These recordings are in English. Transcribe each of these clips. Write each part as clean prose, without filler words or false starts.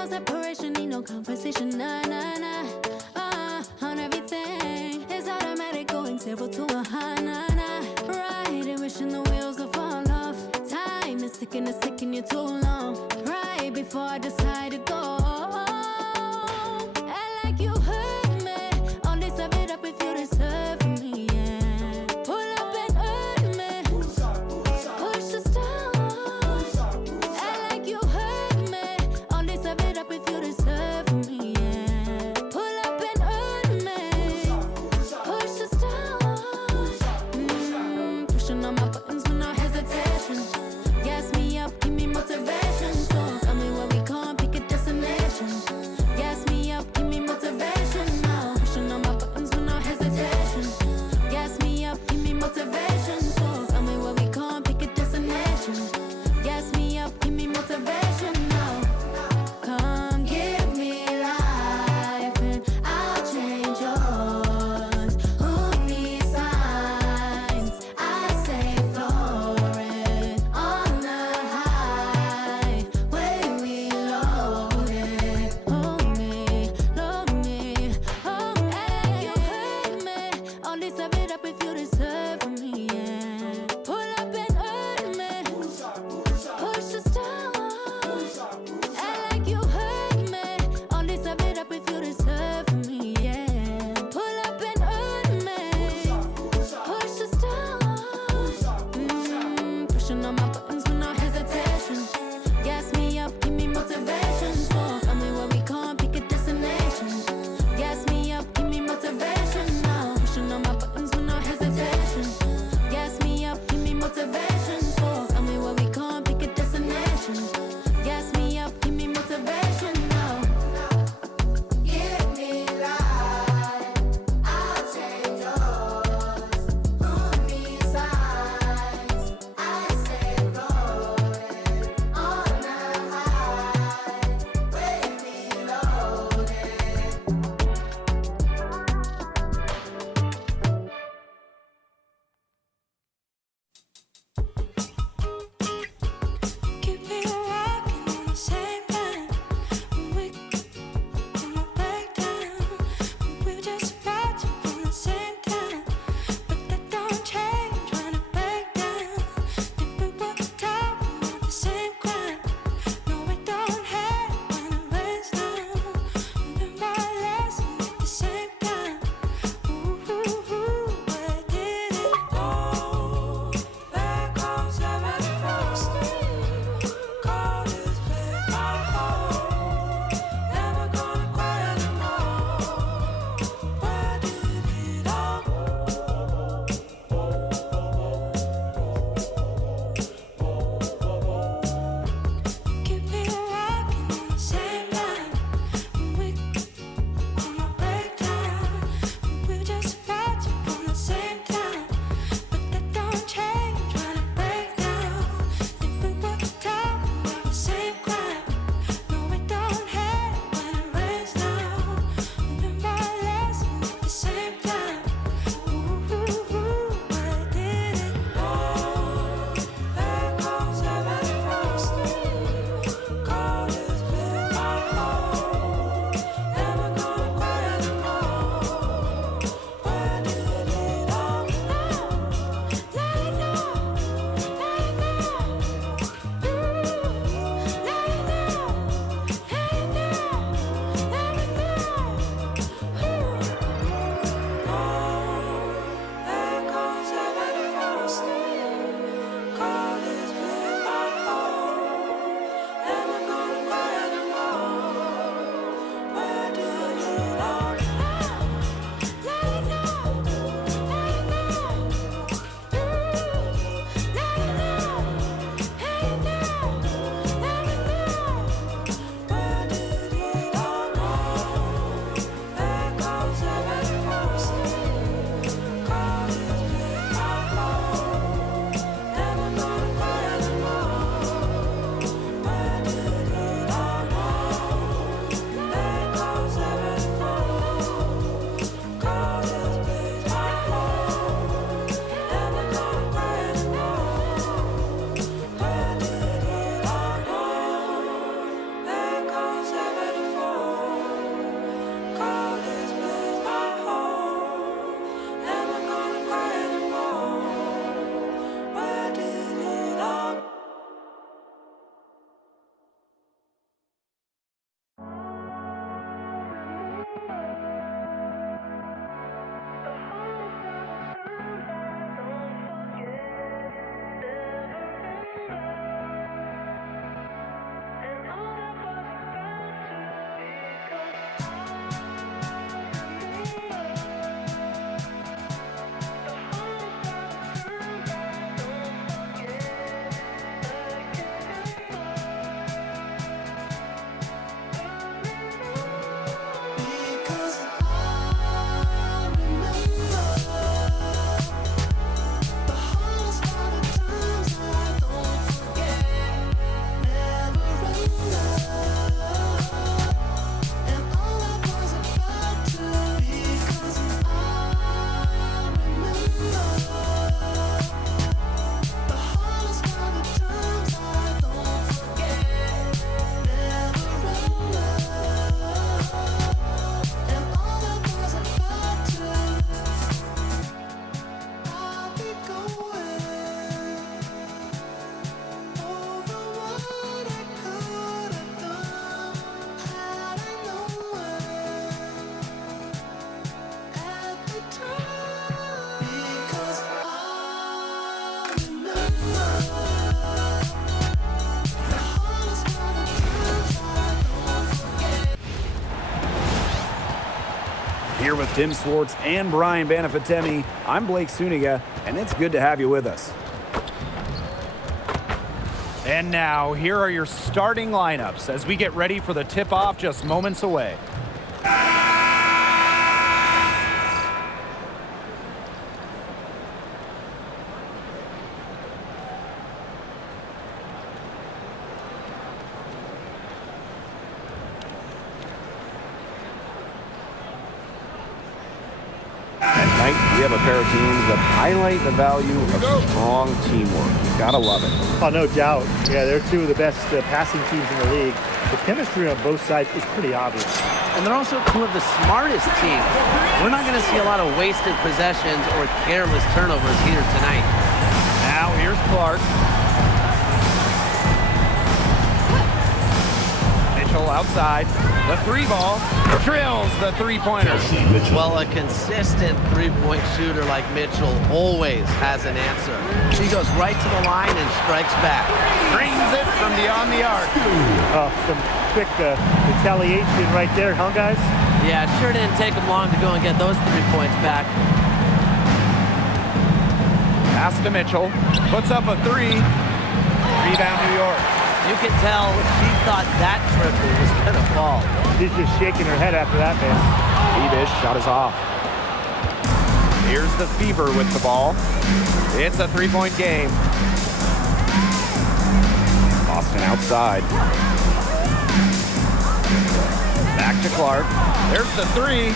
No separation, need no conversation, nah, nah, nah. On everything, it's automatic, going 0 to 100, nah, nah. Riding, wishing the wheels will fall off. Time is ticking you too long. Right before I decide to go. I like you hurt me. Only serve it up if you deserve me, yeah. Pull up and hurt me. Push the start. I like you hurt me. Only serve it up if you deserve me, yeah. Pull up and hurt me. Push the start. Pushing on my buttons with no hesitation. Gas me up, give me motivation. So tell me where we going, pick a destination. Here with Tim Swartz and Brian Banafitemi, I'm Blake Suniga, and it's good to have you with us. And now, here are your starting lineups as we get ready for the tip-off just moments away. We have a pair of teams that highlight the value of strong teamwork. Gotta love it. Oh, no doubt. Yeah, they're two of the best passing teams in the league. The chemistry on both sides is pretty obvious. And they're also two of the smartest teams. We're not going to see a lot of wasted possessions or careless turnovers here tonight. Now, here's Clark. Mitchell outside. The three ball drills the three-pointer. Well, a consistent three-point shooter like Mitchell always has an answer. She goes right to the line and strikes back. Brings it from beyond the arc. Oh, some quick retaliation right there, huh, guys? Yeah, it sure didn't take them long to go and get those 3 points back. Pass to Mitchell. Puts up a three. Rebound, New York. You can tell she thought that triple was going to fall. She's just shaking her head after that miss. Feebish shot is off. Here's the Fever with the ball. It's a three-point game. Boston outside. Back to Clark. There's the three.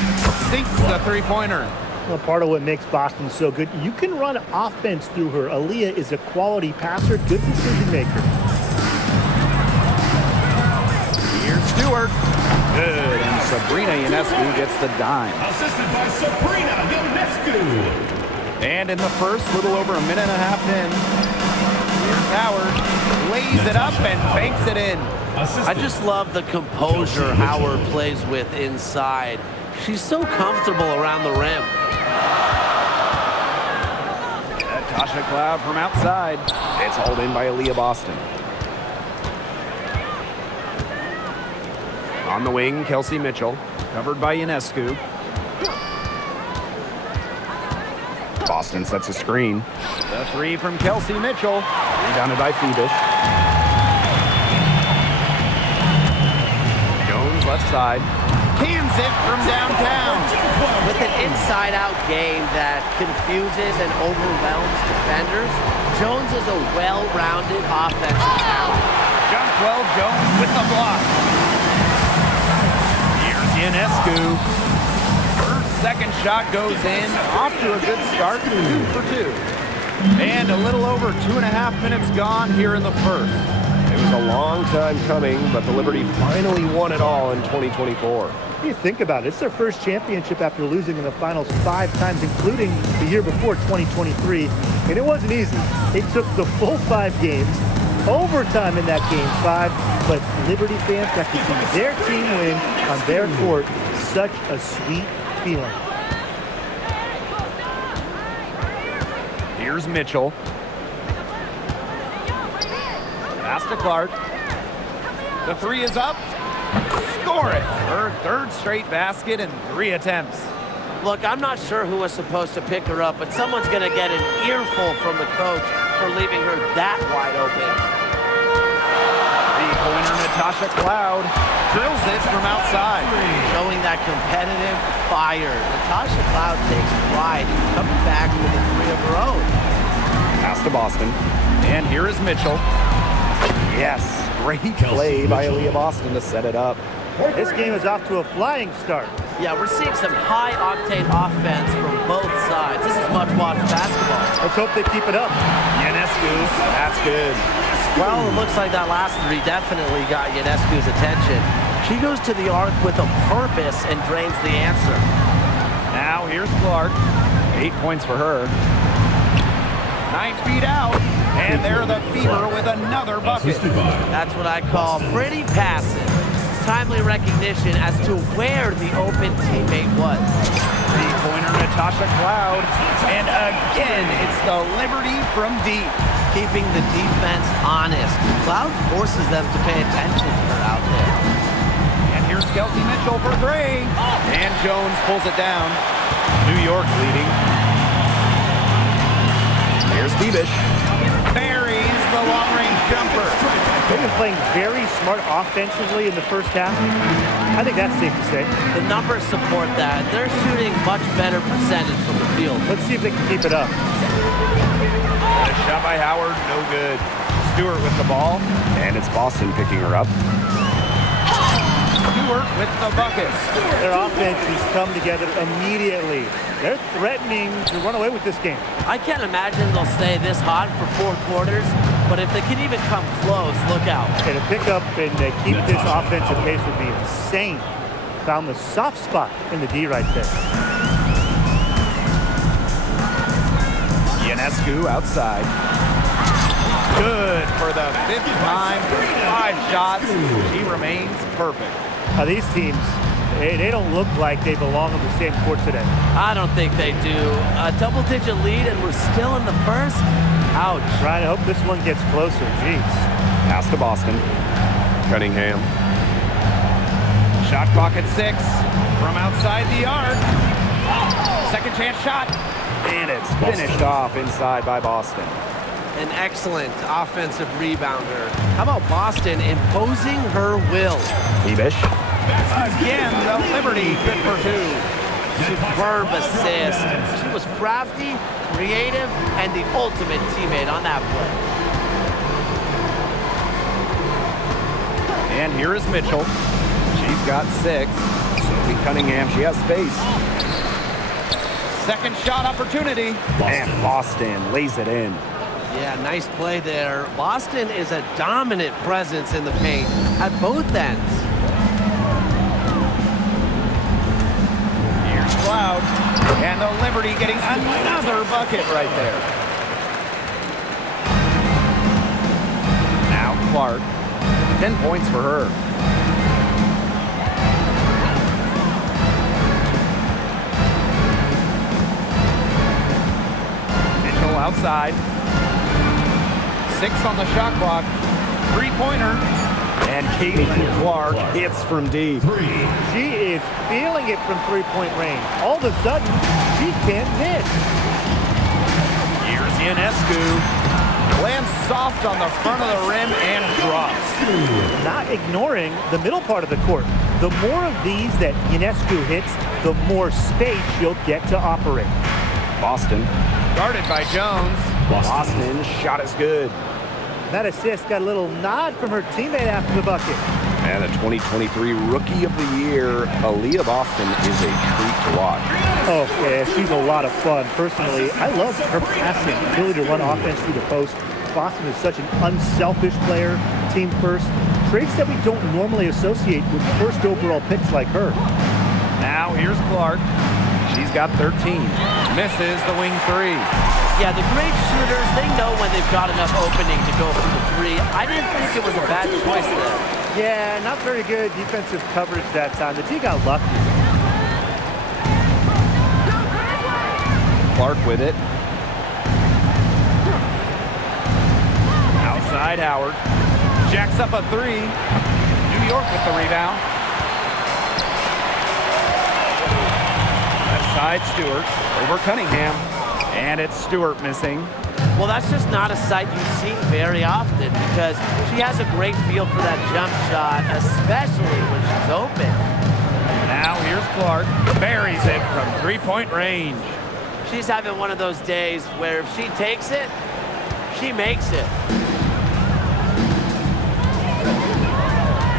Sinks the three-pointer. Well, part of what makes Boston so good, you can run offense through her. Aaliyah is a quality passer, good decision maker. Here's Stewart. Good. And Sabrina Ionescu gets the dime. Assisted by Sabrina Ionescu. And in the first, little over a minute and a half in, here's Howard. Lays it up and banks it in. I just love the composure Howard plays with inside. She's so comfortable around the rim. Tasha Cloud from outside. It's hauled in by Aaliyah Boston. On the wing, Kelsey Mitchell, covered by Ionescu. Boston sets a screen. The three from Kelsey Mitchell. Rebounded by Feebish. Jones left side. Cans it from downtown. With an inside-out game that confuses and overwhelms defenders, Jones is a well-rounded offensive talent. Jonquel Jones with the block. Here's Ionescu. Her second shot goes in. Off to a good start. 2 for 2. And a little over 2.5 minutes gone here in the first. It was a long time coming, but the Liberty finally won it all in 2024. You think about it, it's their first championship after losing in the finals 5 times, including the year before, 2023. And it wasn't easy. It took the full 5 games, overtime in that game 5, but Liberty fans got to see their team win on their court. Such a sweet feeling. Here's Mitchell. Pass to Clark. The three is up. Score it. Her third straight basket in 3 attempts. Look, I'm not sure who was supposed to pick her up, but someone's going to get an earful from the coach for leaving her that wide open. Three-pointer Natasha Cloud drills it from outside. Showing that competitive fire. Natasha Cloud takes pride in coming back with a 3 of her own. Pass to Boston. And here is Mitchell. Yes, great play by Aaliyah Boston to set it up. This game is off to a flying start. Yeah, we're seeing some high-octane offense from both sides. This is much-watched basketball. Let's hope they keep it up. Ionescu, that's good. Well, it looks like that last 3 definitely got Ionescu's attention. She goes to the arc with a purpose and drains the answer. Now here's Clark. 8 points for her. 9 feet out. And they're the Fever with another bucket. That's what I call pretty passive. Timely recognition as to where the open teammate was. Three-pointer Natasha Cloud. And again, it's the Liberty from deep. Keeping the defense honest. Cloud forces them to pay attention to her out there. And here's Kelsey Mitchell for three. And Jones pulls it down. New York leading. Here's Bebish. Buries the long-range jumper. They've been playing very smart offensively in the first half. I think that's safe to say. The numbers support that. They're shooting much better percentage from the field. Let's see if they can keep it up. A shot by Howard, no good. Stewart with the ball. And it's Boston picking her up. Stewart with the bucket. Their offense has come together immediately. They're threatening to run away with this game. I can't imagine they'll stay this hot for 4 quarters, but if they can even come close, look out. And to pick up and keep this offensive pace would be insane. Found the soft spot in the D right there. Ionescu outside. Good for the 5th time. 5 shots. She remains perfect. Now these teams, they don't look like they belong on the same court today. I don't think they do. A double-digit lead, and we're still in the first? Ouch. Trying to hope this one gets closer. Jeez. Pass to Boston. Cunningham. Shot clock at 6 from outside the arc. Second chance shot. And it's finished off inside by Boston. An excellent offensive rebounder. How about Boston imposing her will? Bebish. Again, the Liberty good for 2. Superb assist. She was crafty, creative, and the ultimate teammate on that play. And here is Mitchell. She's got 6. Sophie Cunningham, she has space. Second shot opportunity. And Boston lays it in. Yeah, nice play there. Boston is a dominant presence in the paint at both ends. Here's Cloud. And the Liberty getting another bucket right there. Now Clark. 10 points for her. Mitchell outside. 6 on the shot clock. 3-pointer. And Caitlin Clark hits from deep. She is feeling it from three-point range. All of a sudden, she can't miss. Here's Ionescu. Lands soft on the front of the rim and drops. Not ignoring the middle part of the court. The more of these that Ionescu hits, the more space she'll get to operate. Boston. Guarded by Jones. Boston shot is good. That assist got a little nod from her teammate after the bucket. And the 2023 Rookie of the Year, Aaliyah Boston, is a treat to watch. Oh, yeah, she's a lot of fun. Personally, I love her passing, ability to run offense through the post. Boston is such an unselfish player, team first. Traits that we don't normally associate with first overall picks like her. Now here's Clark. She's got 13. Misses the wing 3. Yeah, the great shooters, they know when they've got enough opening to go for the 3. I didn't think it was a bad choice there. Yeah, not very good defensive coverage that time. The team got lucky. Clark with it. Outside Howard. Jacks up a 3. New York with the rebound. Left side Stewart over Cunningham. And it's Stewart missing. Well, that's just not a sight you see very often because she has a great feel for that jump shot, especially when she's open. Now here's Clark. Buries it from 3-point range. She's having one of those days where if she takes it, she makes it.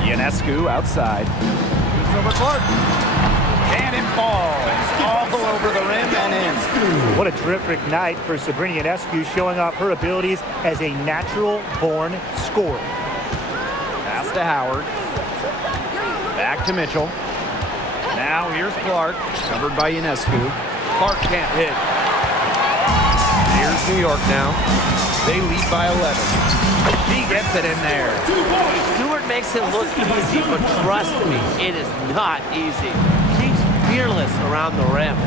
Ionescu outside. It's over Clark. And it falls all over the rim and in. What a terrific night for Sabrina Ionescu, showing off her abilities as a natural-born scorer. Pass to Howard. Back to Mitchell. Now here's Clark, covered by Ionescu. Clark can't hit. Here's New York now. They lead by 11. She gets it in there. Stewart makes it look easy, but trust me, it is not easy. She's fearless around the rim.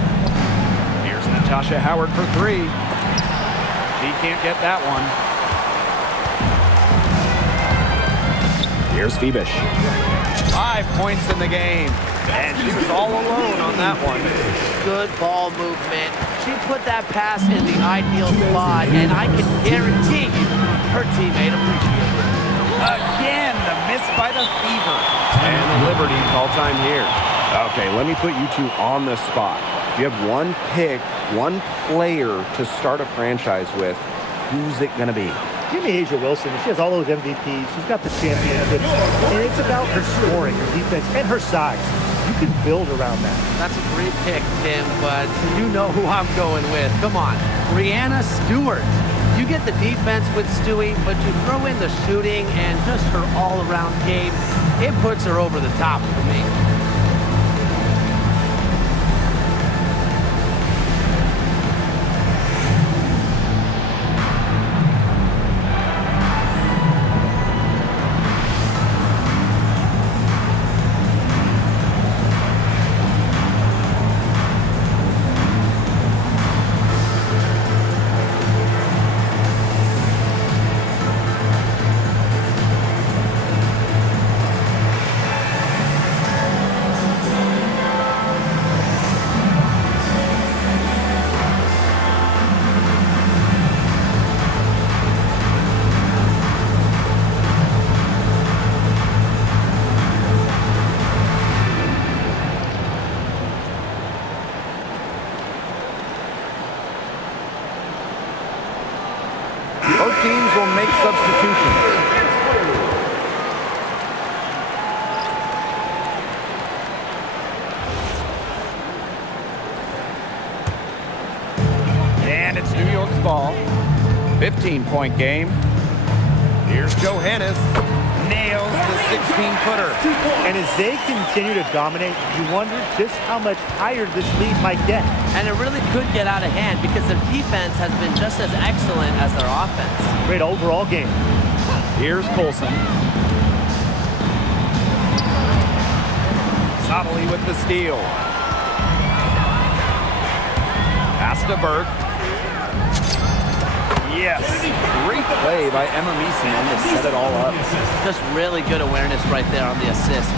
Here's Natasha Howard for 3. She can't get that one. Here's Bebish. 5 points in the game. And she was all alone on that one. Good ball movement. She put that pass in the ideal spot, and I can guarantee you her teammate appreciated it. Again, the miss by the Fever. And the Liberty call time here. Okay, let me put you two on the spot. If you have one pick, one player to start a franchise with, who's it going to be? Give me Asia Wilson. She has all those MVPs. She's got the championships. And it's about her scoring, her defense, and her size. You can build around that. That's a great pick, Tim, but you know who I'm going with. Come on, Brianna Stewart. You get the defense with Stewie, but you throw in the shooting and just her all-around game. It puts her over the top for me. Both teams will make substitutions. And it's New York's ball. 15-point game. Here's Johannes. Nails the 16-footer. And as they continue to dominate, you wonder just how much higher this lead might get. And it really could get out of hand because their defense has been just as excellent as their offense. Great overall game. Here's Colson. Sottily with the steal. Pass to Burke. Yes. Great play by Emma Meeseman to set it all up. Just really good awareness right there on the assist.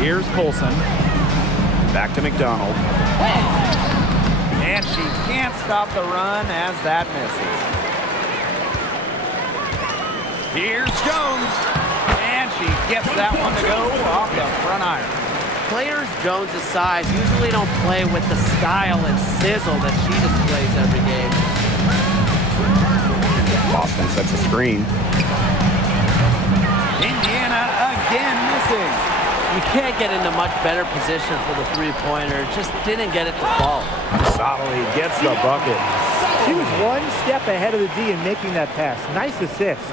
Here's Colson. Back to McDonald. And she can't stop the run as that misses. Here's Jones. And she gets that one to go off the front iron. Players Jones' size usually don't play with the style and sizzle that she displays every game. Boston sets a screen. Indiana again missing. You can't get into much better position for the three-pointer. Just didn't get it to fall. Sottily gets the bucket. She was one step ahead of the D in making that pass. Nice assist.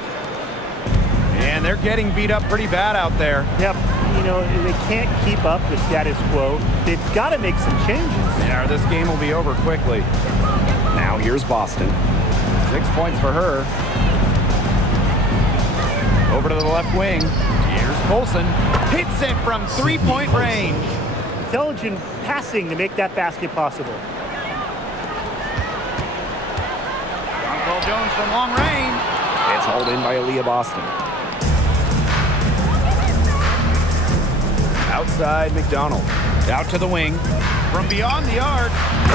And they're getting beat up pretty bad out there. Yep. You know, they can't keep up the status quo. They've got to make some changes. Yeah, this game will be over quickly. Now here's Boston. 6 points for her. Over to the left wing. Here's Colson. Hits it from three-point range. Intelligent passing to make that basket possible. Uncle Jones from long range. It's hauled in by Aaliyah Boston. Outside McDonald. Out to the wing. From beyond the arc,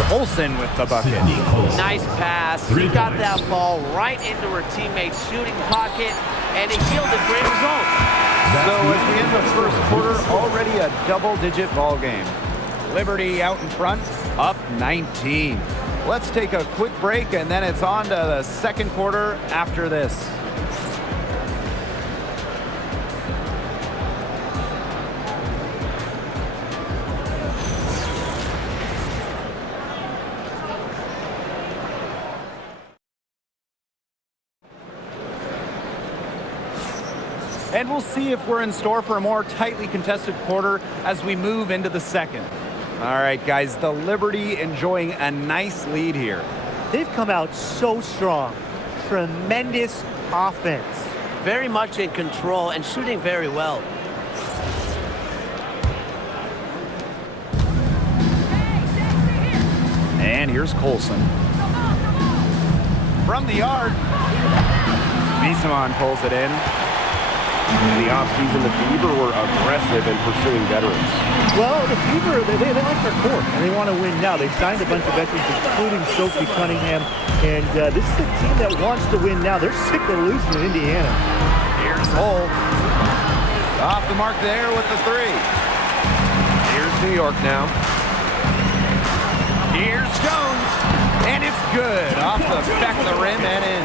Colson with the bucket. Nice pass. She got that ball right into her teammate's shooting pocket, and it yielded great results. So as we end the first quarter, already a double-digit ball game. Liberty out in front, up 19. Let's take a quick break, and then it's on to the second quarter after this. And we'll see if we're in store for a more tightly contested quarter as we move into the second. All right, guys, the Liberty enjoying a nice lead here. They've come out so strong. Tremendous offense. Very much in control and shooting very well. And here's Colson. From the arc, Meeseman pulls it in. In the offseason, the Fever were aggressive in pursuing veterans. Well, the Fever, they like their core, and they want to win now. They've signed a bunch of veterans, including Sophie Cunningham, and this is a team that wants to win now. They're sick of losing in Indiana. Here's Hull. Off the mark there with the three. Here's New York now. Here's Jones, and it's good. Off the back of the rim and in.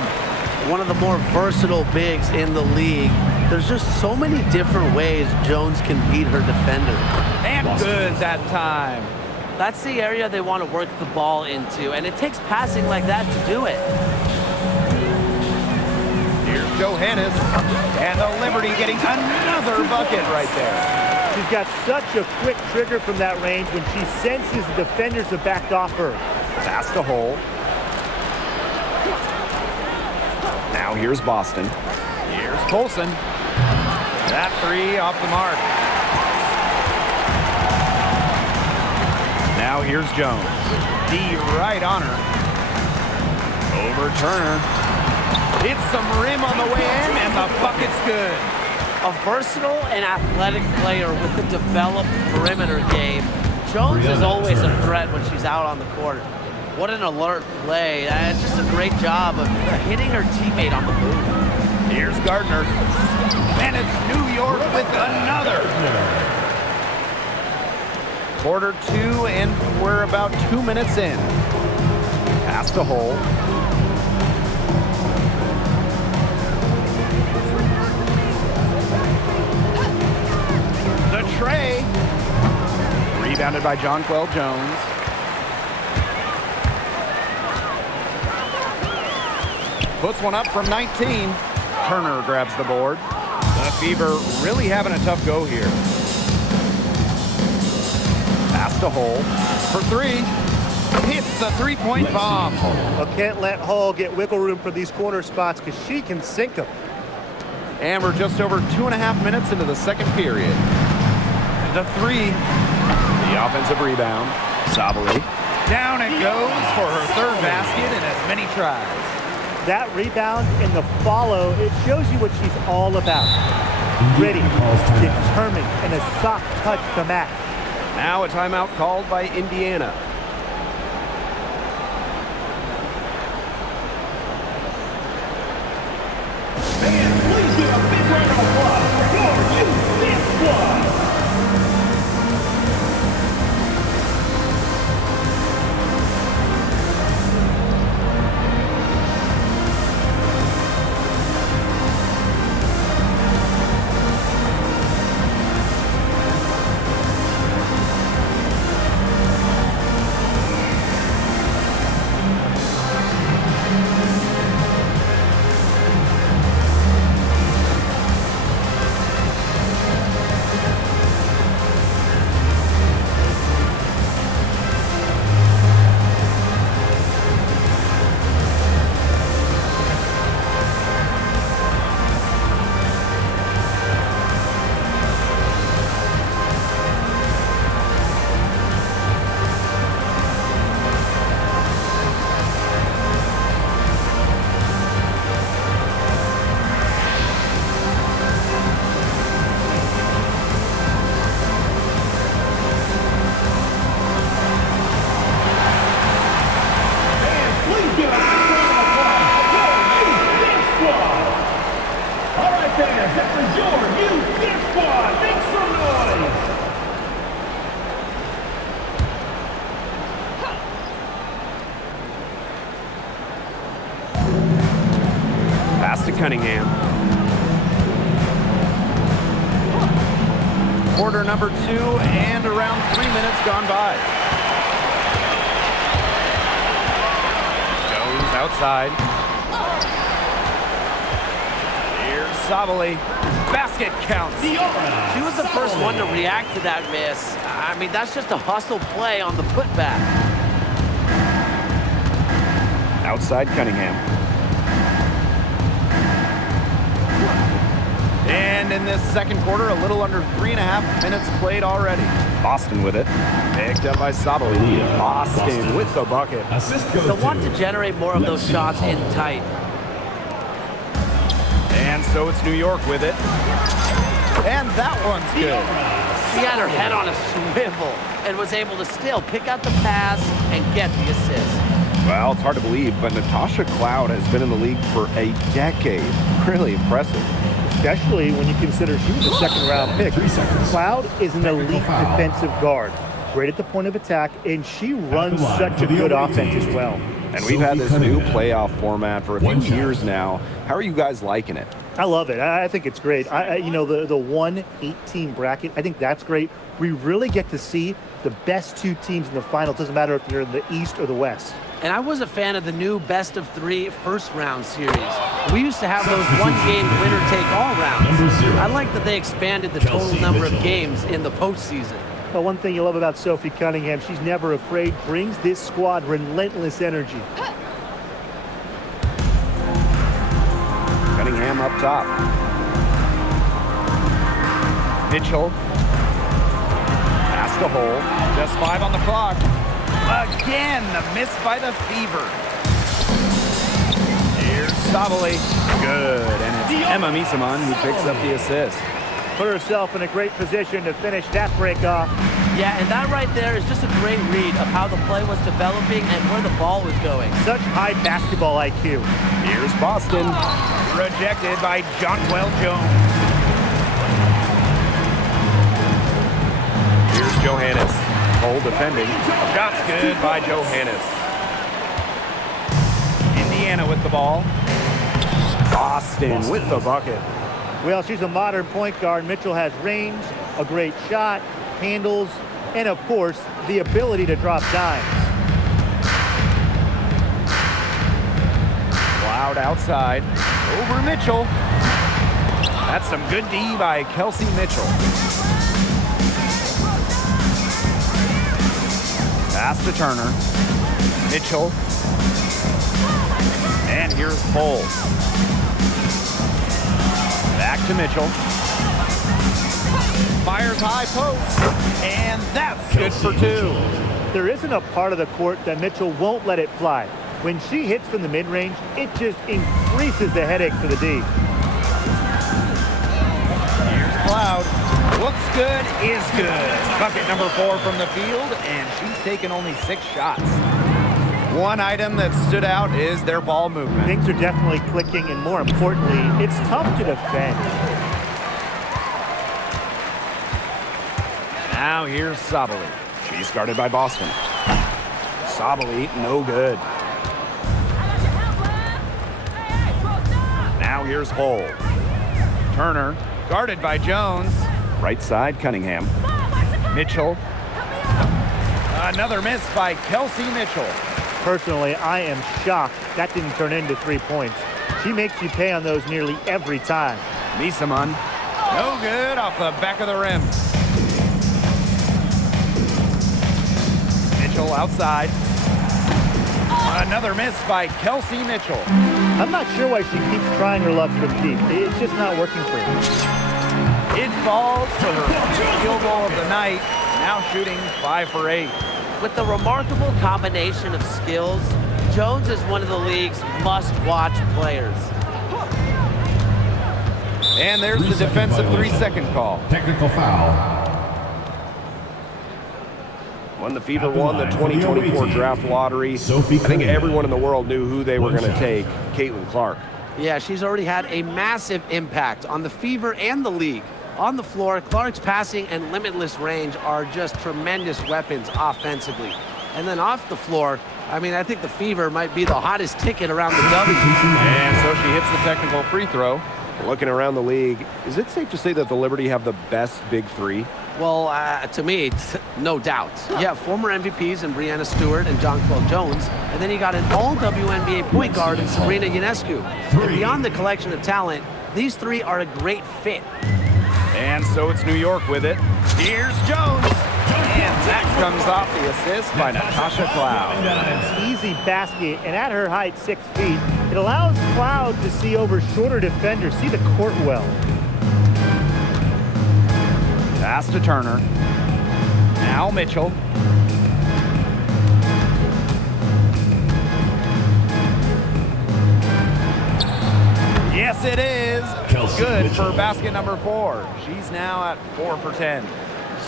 One of the more versatile bigs in the league. There's just so many different ways Jones can beat her defender. And good that time. That's the area they want to work the ball into, and it takes passing like that to do it. Here's Johannes, and the Liberty getting another bucket right there. She's got such a quick trigger from that range. When she senses the defenders have backed off her. Pass to Hull. Now here's Boston. Here's Colson. That three off the mark. Now here's Jones. D right on her. Over Turner. Hits some rim on the way in, and the bucket's good. A versatile and athletic player with a developed perimeter game. Jones is always a threat when she's out on the court. What an alert play. Just a great job of hitting her teammate on the move. Here's Gardner. And it's New York with another. Quarter two, and we're about 2 minutes in. Pass to Hull. The tray. Rebounded by Jonquel Jones. Puts one up from 19. Turner grabs the board. The Fever really having a tough go here. Pass to Hull for three. Hits the three-point bomb. Well, can't let Hull get wiggle room for these corner spots because she can sink them. And we're just over 2.5 minutes into the second period. The three. The offensive rebound. Sabri. Down it goes for her third basket in as many tries. That rebound and the follow, it shows you what she's all about. Gritty, determined, and a soft touch to match. Now a timeout called by Indiana. And please give a big round of applause for your youth dance squad. Cunningham. Quarter number 2 and around 3 minutes gone by. Jones outside. Here's Sabali. Basket counts. She was the first one to react to that miss. I mean, that's just a hustle play on the putback. Outside Cunningham. And in this second quarter, a little under 3.5 minutes played already. Boston with it. Picked up by Sabali. Boston with the bucket. They'll want to generate more of those shots in tight. And And so it's New York with it. And that one's good. She had her head on a swivel and was able to still pick out the pass and get the assist. Well, it's hard to believe, but Natasha Cloud has been in the league for a decade. Really impressive. Especially when you consider she was a second-round pick. Cloud is an elite defensive guard. Great at the point of attack, and she runs such a good offense as well. And we've had this new playoff format for a few years now. How are you guys liking it? I love it. I think it's great. You know, the 1-8-team bracket, I think that's great. We really get to see the best two teams in the final. It doesn't matter if you're in the East or the West. And I was a fan of the new best-of-3 first-round series. We used to have those one-game winner-take-all rounds. I like that they expanded the total number of games in the postseason. Well, one thing you love about Sophie Cunningham, she's never afraid, brings this squad relentless energy. Cunningham up top. Mitchell. Pass to Hole. Just 5 on the clock. Again, the miss by the Fever. Here's Sabali. Good, and it's Emma Misaman who picks up the assist. Put herself in a great position to finish that break off. Yeah, and that right there is just a great read of how the play was developing and where the ball was going. Such high basketball IQ. Here's Boston. Rejected by Jonquel Jones. Here's Johannes. Hole defending. Shot's good by Johannes. Indiana with the ball. Boston with the bucket. Well, she's a modern point guard. Mitchell has range, a great shot, handles, and of course, the ability to drop dimes. Cloud outside. Over Mitchell. That's some good D by Kelsey Mitchell. Pass to Turner. Mitchell. And here's Hole. Back to Mitchell. Fires high post. And that's good for 2. There isn't a part of the court that Mitchell won't let it fly. When she hits from the mid-range, it just increases the headache for the D. Here's Cloud. Looks good, is good. Bucket number 4 from the field, and she's taken only 6 shots. One item that stood out is their ball movement. Things are definitely clicking, and more importantly, it's tough to defend. Now here's Sabali. She's guarded by Boston. Sabali, no good. Now here's Hole. Turner, guarded by Jones. Right side, Cunningham. Mitchell. Another miss by Kelsey Mitchell. Personally, I am shocked that didn't turn into 3 points. She makes you pay on those nearly every time. Misaman, no good off the back of the rim. Mitchell outside. Another miss by Kelsey Mitchell. I'm not sure why she keeps trying her luck from deep. It's just not working for her. It falls for her field goal of the night. Now shooting 5 for 8. With the remarkable combination of skills, Jones is one of the league's must-watch players. And there's the defensive 3-second call. Technical foul. When the Fever won the 2024 draft lottery, I think everyone in the world knew who they were going to take, Caitlin Clark. Yeah, she's already had a massive impact on the Fever and the league. On the floor, Clark's passing and limitless range are just tremendous weapons offensively. And then off the floor, I mean, I think the Fever might be the hottest ticket around the W. And so she hits the technical free throw. Looking around the league, is it safe to say that the Liberty have the best big 3? Well, to me, no doubt. Yeah, former MVPs in Brianna Stewart and Jonquel Jones, and then you got an all-WNBA point guard in Sabrina Ionescu. And beyond the collection of talent, these 3 are a great fit. And so it's New York with it. Here's Jones. And that comes off the assist by Natasha Cloud. Easy basket, and at her height, 6 feet, it allows Cloud to see over shorter defenders, see the court well. Pass to Turner. Now Mitchell. Yes, it is. Kelsey Good Mitchell. for basket number 4. She's now at 4 for 10.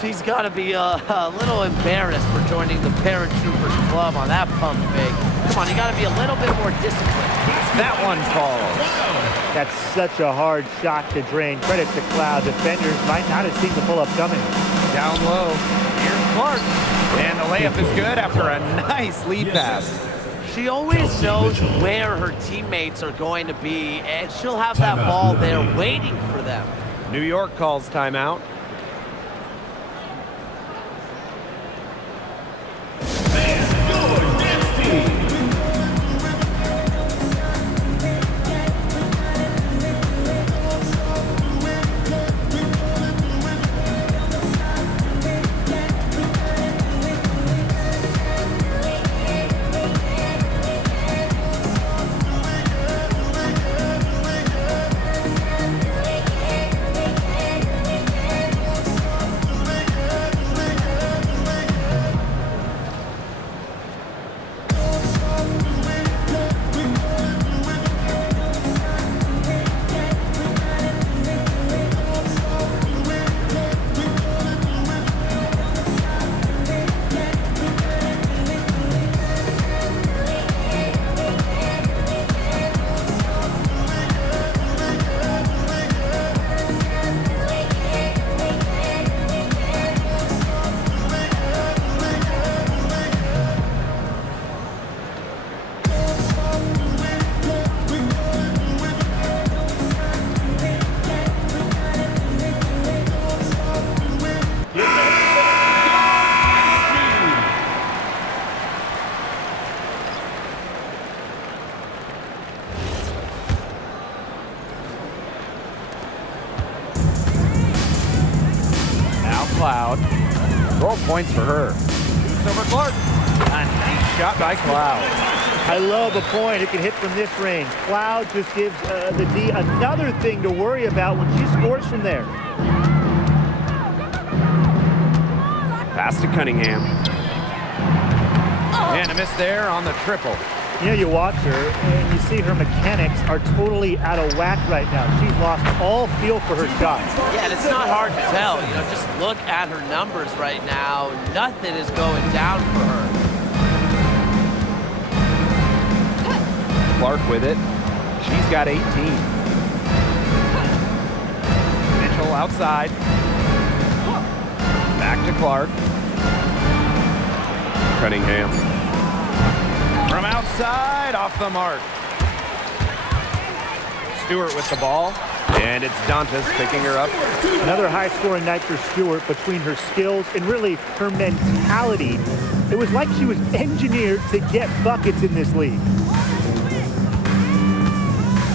She's got to be a little embarrassed for joining the paratroopers club on that pump fake. Come on, you got to be a little bit more disciplined. That one falls. That's such a hard shot to drain. Credit to Cloud. Defenders might not have seen the pull-up coming. Down low. Here's Clark. And the layup is good after a nice lead pass. She always Kelsey knows Mitchell. where her teammates are going to be, and she'll have that Timeout, ball New there York. waiting for them. New York calls timeout. Cloud. 12 points for her. Shoots over Clark. A nice shot by Cloud. I love a point who can hit from this range. Cloud just gives the D another thing to worry about when she scores from there. Pass to Cunningham. And a miss there on the triple. You know, you watch her and you see her mechanics are totally out of whack right now. She's lost all feel for her shots. Yeah, and it's not hard to tell. You know, just look at her numbers right now. Nothing is going down for her. Clark with it. She's got 18. Mitchell outside. Back to Clark. Cunningham. From outside, off the mark. Stewart with the ball. And it's Dantas picking her up. Another high-scoring night for Stewart. Between her skills and really her mentality, it was like she was engineered to get buckets in this league.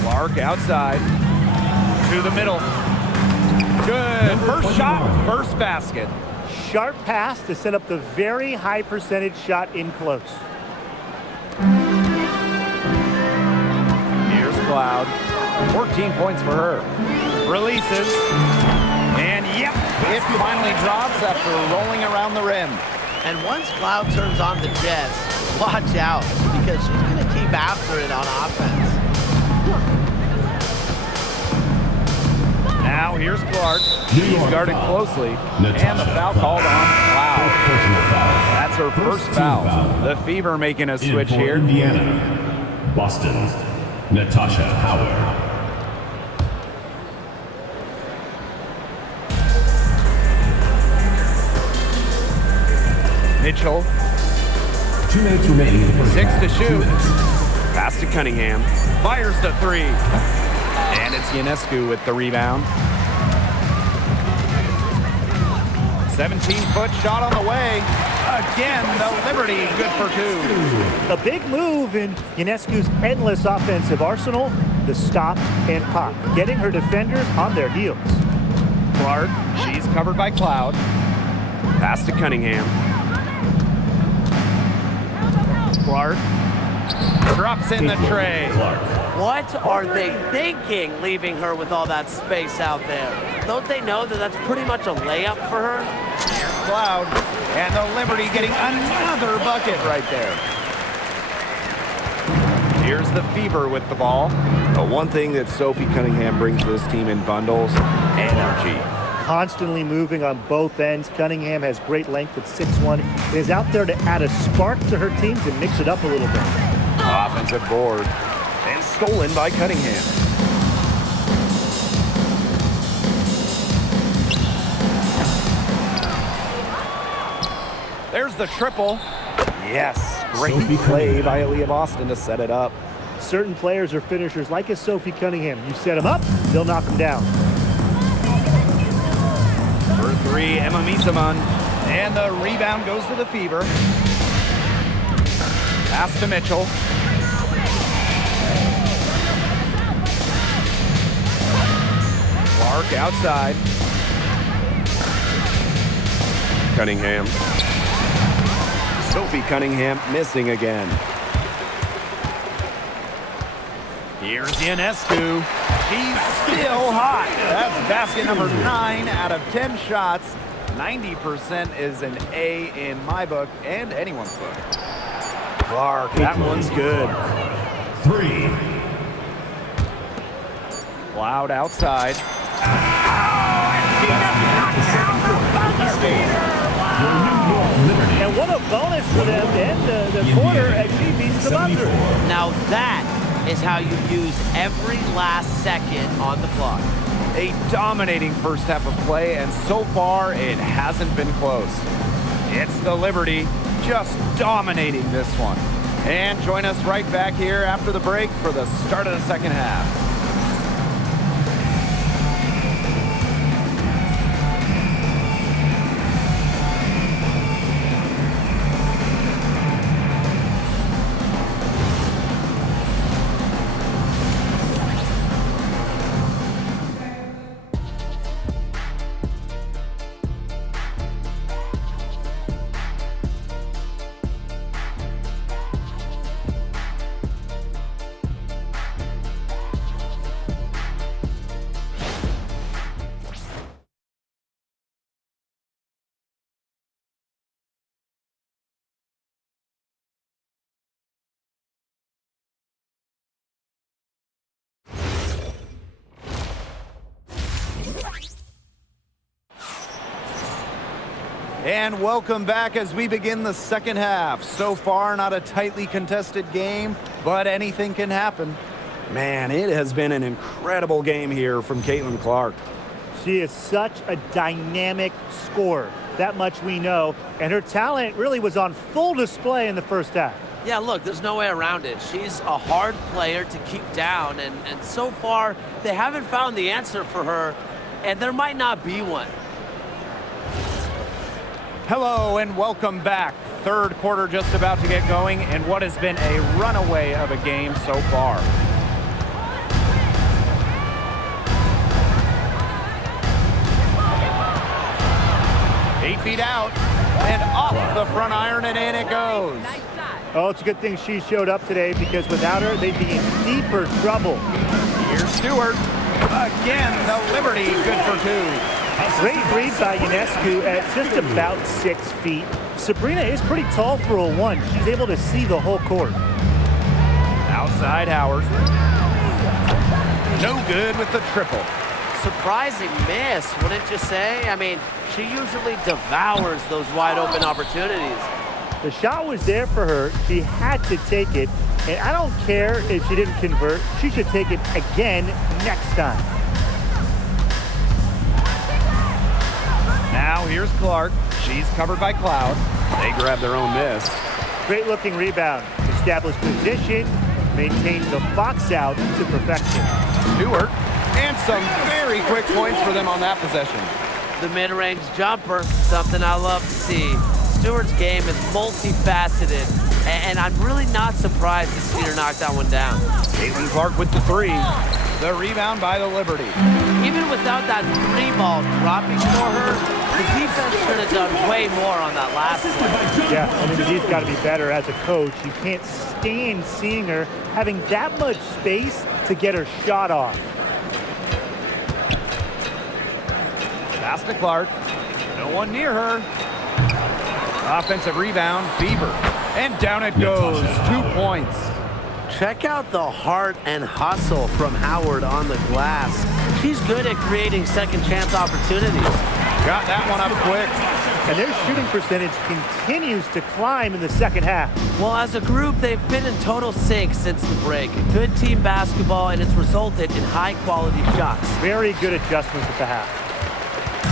Clark outside. To the middle. Good. First shot, first basket. Sharp pass to set up the very high percentage shot in close. Here's Cloud. 14 points for her. Releases. And yep, it finally drops after rolling around the rim. And once Cloud turns on the Jets, watch out, because she's going to keep after it on offense. Now here's Clark. She's guarded closely. And the foul called on Cloud. That's her first foul. The Fever making a switch here. Indiana, Boston, Natasha Howard. Mitchell. 2 minutes remaining in the first 6 half. to 2 shoot. minutes. Pass to Cunningham. Fires the three. And it's Ionescu with the rebound. 17-foot shot on the way. Again, the Liberty good for 2. A big move in Ionescu's endless offensive arsenal, the stop and pop, getting her defenders on their heels. Clark, she's covered by Cloud. Pass to Cunningham. Clark drops in the tray. What are they thinking, leaving her with all that space out there? Don't they know that that's pretty much a layup for her? Cloud, and the Liberty getting another bucket right there. Here's the Fever with the ball. But one thing that Sophie Cunningham brings to this team in bundles, energy. Constantly moving on both ends. Cunningham has great length at 6'1", and is out there to add a spark to her team to mix it up a little bit. Offensive board. And stolen by Cunningham. There's the triple. Yes, great play by Aaliyah Boston to set it up. Certain players are finishers like a Sophie Cunningham. You set them up, they'll knock them down. For three, Emma Misaman. And the rebound goes to the Fever. Pass to Mitchell. Clark outside. Cunningham. Sophie Cunningham missing again. Here's Ionescu. She's still hot. That's basket number 9 out of 10 shots. 90% is an A in my book and anyone's book. Clark, that one's good. 3. Loud outside. And what a bonus for them to end the quarter as she beats the buzzer. Now that is how you use every last second on the clock. A dominating first half of play, and so far it hasn't been close. It's the Liberty just dominating this one. And join us right back here after the break for the start of the second half. And welcome back as we begin the second half. So far, not a tightly contested game, but anything can happen. Man, it has been an incredible game here from Caitlin Clark. She is such a dynamic scorer. That much we know. And her talent really was on full display in the first half. Yeah, look, there's no way around it. She's a hard player to keep down, and so far, they haven't found the answer for her, and there might not be one. Hello and welcome back. Third quarter just about to get going, and what has been a runaway of a game so far. Eight feet out, and off the front iron, and in it goes. Oh, it's a good thing she showed up today, because without her, they'd be in deeper trouble. Here's Stewart. Again, the Liberty, good for 2. Great read by Ionescu at just about 6 feet. Sabrina is pretty tall for a 1. She's able to see the whole court. Outside Howard. No good with the triple. Surprising miss, wouldn't you say? I mean, she usually devours those wide open opportunities. The shot was there for her. She had to take it. And I don't care if she didn't convert. She should take it again next time. Now here's Clark. She's covered by Cloud. They grab their own miss. Great looking rebound. Established position. Maintained the box out to perfection. Stewart. And some very quick points for them on that possession. The mid-range jumper, something I love to see. Stewart's game is multifaceted, and I'm really not surprised to see her knock that one down. Caitlin Clark with the 3. The rebound by the Liberty. Even without that 3-ball dropping for her, the defense should have done way more on that last play. Yeah, I mean, she's got to be better as a coach. You can't stand seeing her having that much space to get her shot off. Pass to Clark. No one near her. Offensive rebound, Fever. And down it goes. 2 points. Check out the heart and hustle from Howard on the glass. She's good at creating second chance opportunities. Got that one up quick. And their shooting percentage continues to climb in the second half. Well, as a group, they've been in total sync since the break. Good team basketball, and it's resulted in high-quality shots. Very good adjustments at the half.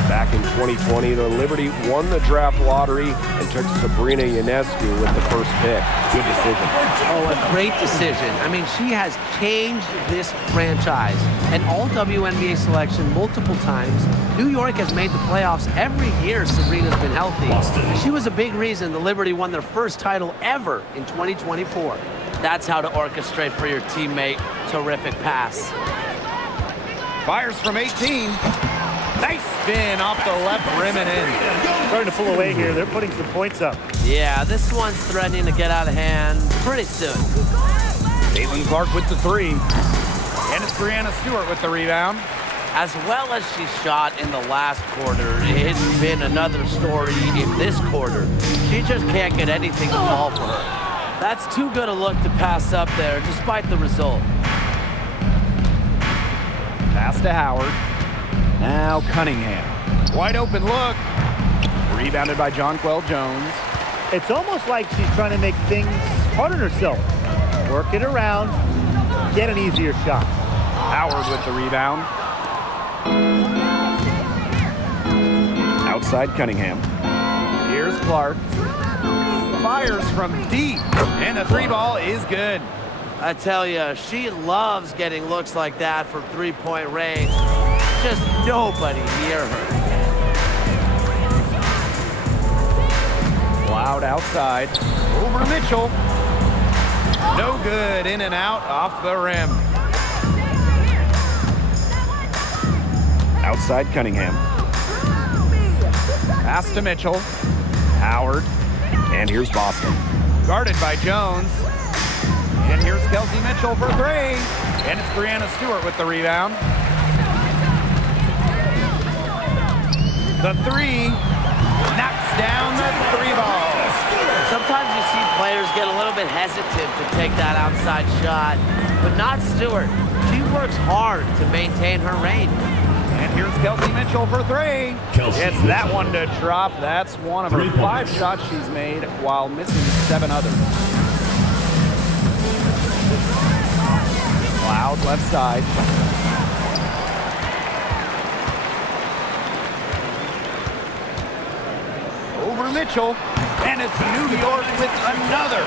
Back in 2020, the Liberty won the draft lottery and took Sabrina Ionescu with the first pick. Good decision. Oh, a great decision. I mean, she has changed this franchise. An all-WNBA selection multiple times. New York has made the playoffs every year Sabrina's been healthy. She was a big reason the Liberty won their first title ever in 2024. That's how to orchestrate for your teammate. Terrific pass. Fires from 18. Nice spin off the left rim and in. Starting to pull away here. They're putting some points up. Yeah, this one's threatening to get out of hand pretty soon. Caitlin Clark with the three. And it's Brianna Stewart with the rebound. As well as she shot in the last quarter, it's been another story in this quarter. She just can't get anything to fall for her. That's too good a look to pass up there, despite the result. Pass to Howard. Now Cunningham. Wide open look. Rebounded by Jonquel Jones. It's almost like she's trying to make things hard on herself. Work it around, get an easier shot. Howard with the rebound. Outside Cunningham. Here's Clark. Fires from deep. And the three ball is good. I tell you, she loves getting looks like that from three-point range. Just nobody near her. Loud outside. Over Mitchell. No good. In and out off the rim. Outside Cunningham. Pass to Mitchell. Howard. And here's Boston. Guarded by Jones. And here's Kelsey Mitchell for three. And it's Brianna Stewart with the rebound. The three knocks down the three ball. Sometimes you see players get a little bit hesitant to take that outside shot, but not Stewart. She works hard to maintain her range. And here's Kelsey Mitchell for three. Gets that one to drop. That's one of her 5 shots she's made while missing 7 others. Loud left side. Over Mitchell, and it's New York with another.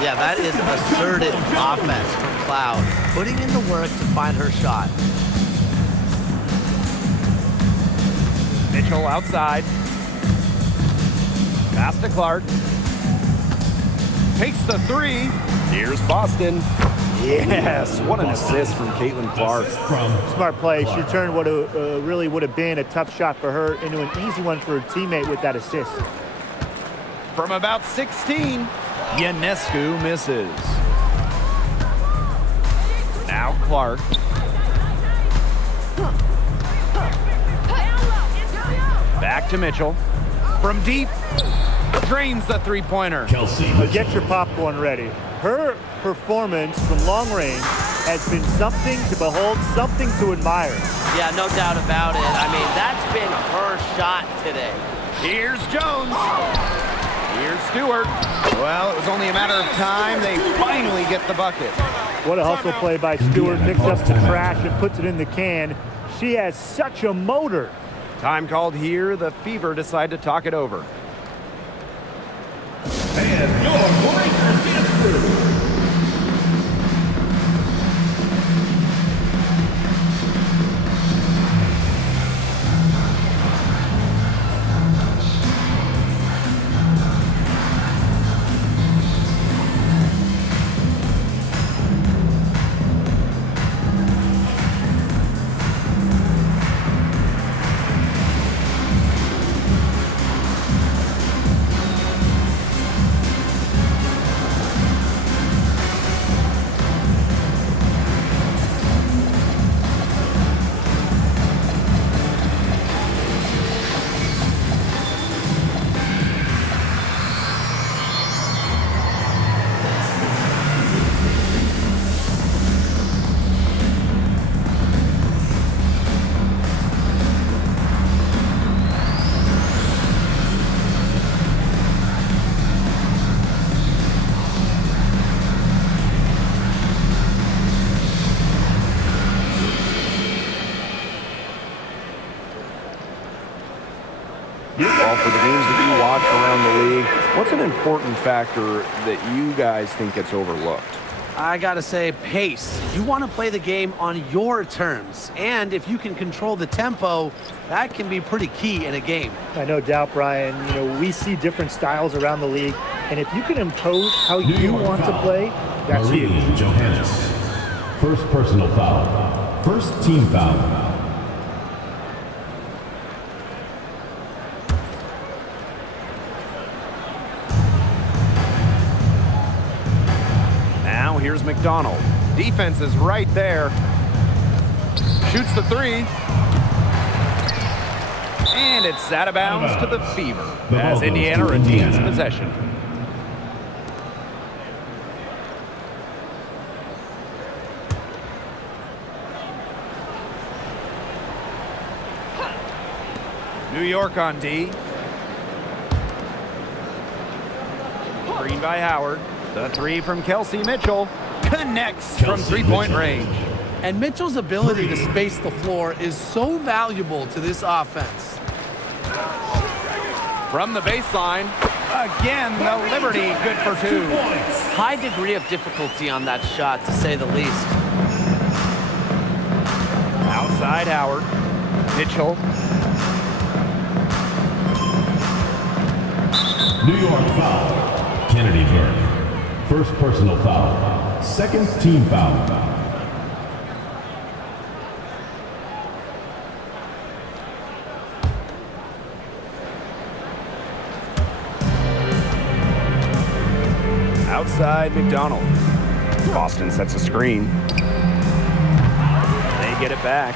Yeah, that is assertive offense from Cloud, putting in the work to find her shot. Mitchell outside. Pass to Clark. Takes the three. Here's Boston. Yes, what an assist from Caitlin Clark. Smart play. She turned what really would have been a tough shot for her into an easy one for her teammate with that assist. From about 16, Ionescu misses. Now Clark. Back to Mitchell. From deep, drains the three-pointer. Get your popcorn ready. Her performance from long range has been something to behold, something to admire. Yeah, no doubt about it. I mean, that's been her shot today. Here's Jones. Here's Stewart. Well, it was only a matter of time. They finally get the bucket. What a hustle play by Stewart. Picks up the trash and puts it in the can. She has such a motor. Time called here. The Fever decide to talk it over. And your Lakers dance crew. Well, for the games that you watch around the league, what's an important factor that you guys think gets overlooked? I gotta say, pace. You want to play the game on your terms. And if you can control the tempo, that can be pretty key in a game. No doubt, Brian. We see different styles around the league, and if you can impose how you want to play, that's Marie huge. Johannes. First personal foul. First team foul. Now here's McDonald. Defense is right there. Shoots the three. And it's out of bounds to the Fever as Indiana retains possession. New York on D. Screen by Howard. The three from Kelsey Mitchell connects from three-point range. And Mitchell's ability to space the floor is so valuable to this offense. From the baseline, again, the Liberty good for two. High degree of difficulty on that shot, to say the least. Outside Howard. Mitchell. New York foul. Kennedy Burke. First personal foul. Second team foul. Outside McDonald. Boston sets a screen. They get it back.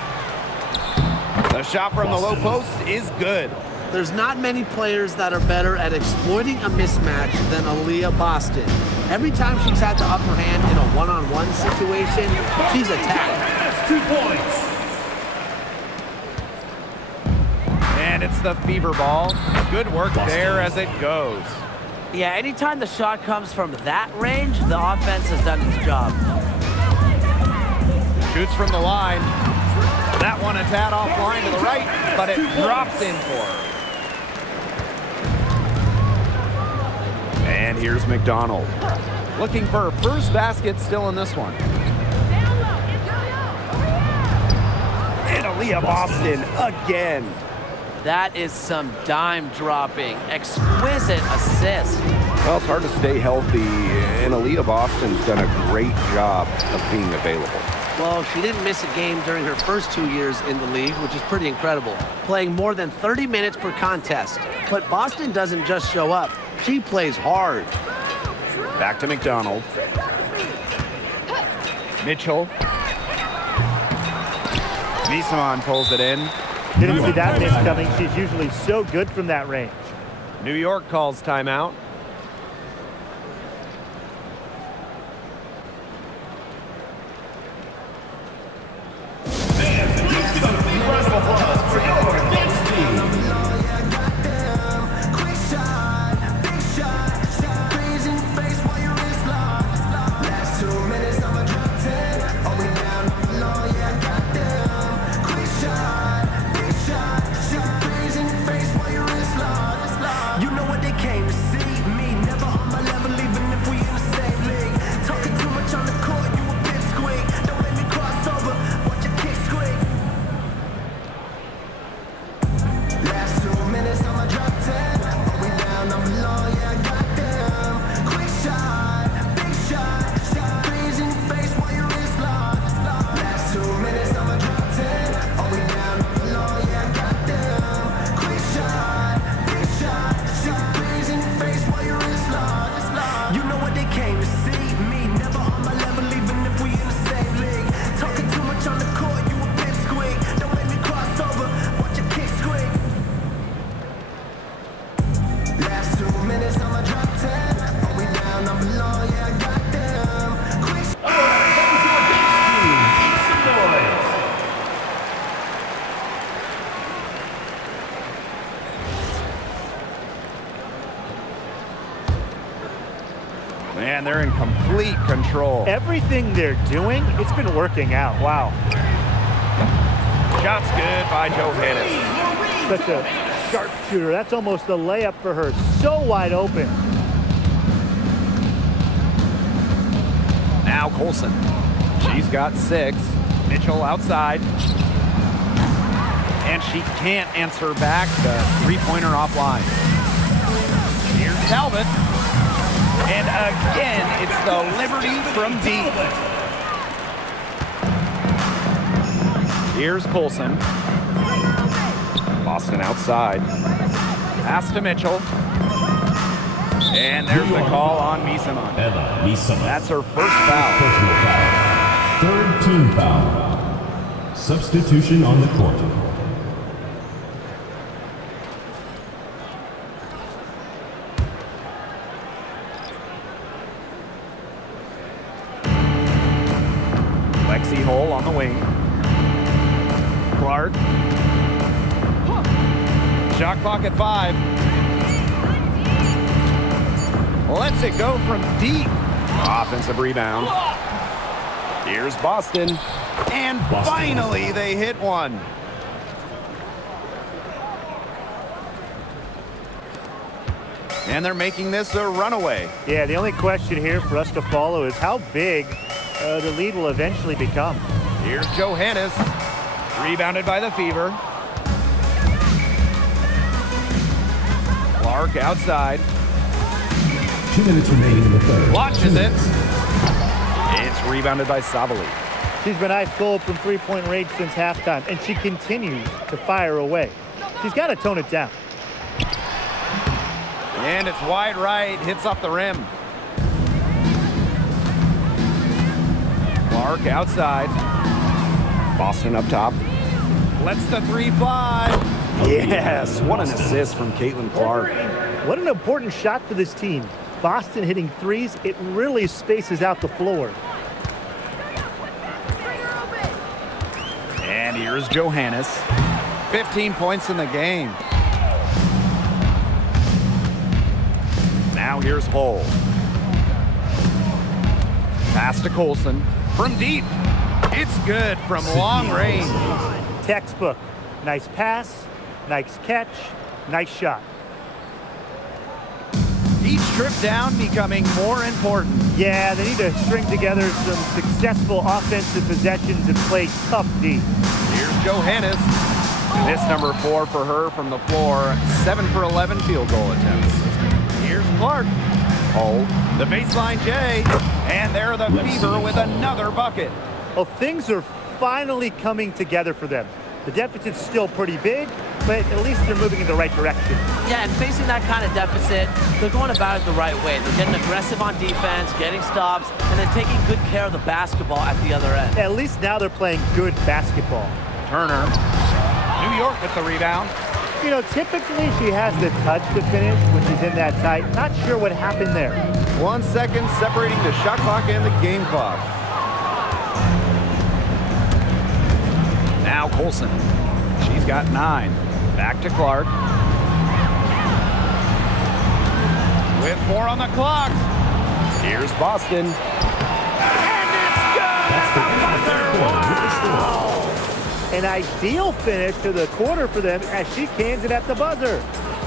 The shot from the low post is good. There's not many players that are better at exploiting a mismatch than Aaliyah Boston. Every time she's had the upper hand in a one-on-one situation, she's attacked. That's 2 points. And it's the Fever ball. Good work there as it goes. Yeah, anytime the shot comes from that range, the offense has done its job. Shoots from the line. That one a tad offline to the right, but it drops in for her. And here's McDonald. Looking for her first basket still in this one. And Aaliyah Boston again. That is some dime dropping, exquisite assist. Well, it's hard to stay healthy, and Aaliyah Boston's done a great job of being available. Well, she didn't miss a game during her first 2 years in the league, which is pretty incredible, playing more than 30 minutes per contest. But Boston doesn't just show up. She plays hard. Back to McDonald. Mitchell. Nisman pulls it in. Didn't see that miss coming. She's usually so good from that range. New York calls timeout. Round of applause for your dance team. Man, they're in complete control. Everything they're doing, it's been working out. Wow. Shot's good by Johannes. Such a sharpshooter. That's almost a layup for her. So wide open. Now Colson. She's got 6. Mitchell outside. And she can't answer back. The three-pointer offline. Here's Talbot. And again, it's the Liberty from deep. Here's Colson. Boston outside. Pass to Mitchell. And there's the call on Misama. Ella Misama. That's her first foul. Personal foul. Third team foul. Substitution on the court. Lexi Hole on the wing. Clark. Shot clock at 5. Lets it go from deep. Offensive rebound. Here's Boston. And finally they hit one. And they're making this a runaway. Yeah, the only question here for us to follow is how big the lead will eventually become. Here's Johannes. Rebounded by the Fever. Clark outside. 2 minutes remaining in the third. Launches it. It's rebounded by Savali. She's been ice cold from three-point range since halftime, and she continues to fire away. She's got to tone it down. And it's wide right, hits off the rim. Clark outside. Boston up top. Lets the 3 fly. Yes, what an assist from Caitlin Clark. What an important shot for this team. Boston hitting threes, it really spaces out the floor. And here's Johannes. 15 points in the game. Now here's Hole. Pass to Colson. From deep. It's good from long range. Textbook. Nice pass, nice catch, nice shot. Each trip down becoming more important. Yeah, they need to string together some successful offensive possessions and play tough D. Here's Johannes. Miss number 4 for her from the floor. 7 for 11 field goal attempts. Here's Clark. Oh, the baseline J. And there the Fever with another bucket. Well, things are finally coming together for them. The deficit's still pretty big, but at least they're moving in the right direction. Yeah, and facing that kind of deficit, they're going about it the right way. They're getting aggressive on defense, getting stops, and then taking good care of the basketball at the other end. At least now they're playing good basketball. Turner. New York with the rebound. You know, typically she has the touch to finish when she's in that tight. Not sure what happened there. 1 second separating the shot clock and the game clock. Now Colson. She's got 9. Back to Clark. With 4 on the clock. Here's Boston. And it's good! Wow! An ideal finish to the quarter for them as she cans it at the buzzer.